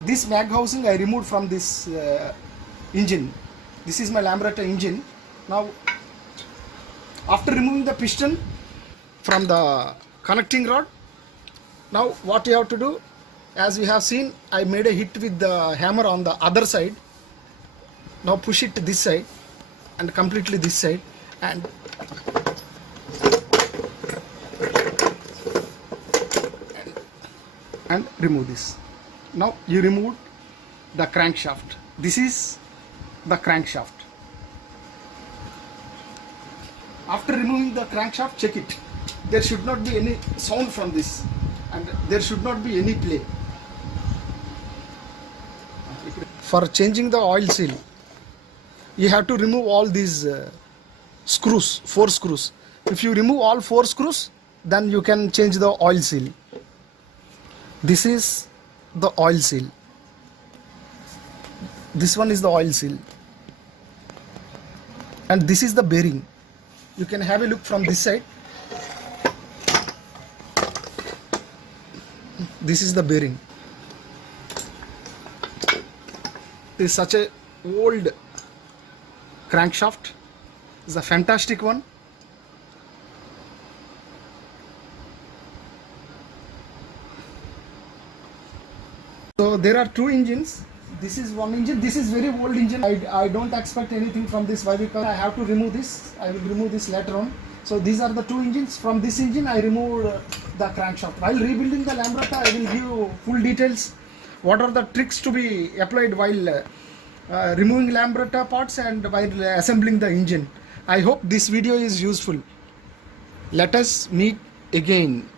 This mag housing I removed from this engine. This is my Lambretta engine. Now after removing the piston from the connecting rod, now what you have to do, as we have seen, I made a hit with the hammer on the other side. Now push it this side and completely this side and remove this. Now you remove the crankshaft. This is the crankshaft. After removing the crankshaft, check it. There should not be any sound from this and there should not be any play. For changing the oil seal, you have to remove all these screws, 4 screws. If you remove all 4 screws, then you can change the oil seal. This is the oil seal. This one is the oil seal. And this is the bearing. You can have a look from this side. This is the bearing. This is such a old crankshaft. It's a fantastic one. So there are 2 engines. This is one engine. This is very old engine. I don't expect anything from this. Why? Because I have to remove this. I will remove this later on. So these are the 2 engines. From this engine I removed the crankshaft. While rebuilding the Lambretta, I will give full details. What are the tricks to be applied while removing Lambretta parts and while assembling the engine. I hope this video is useful. Let us meet again.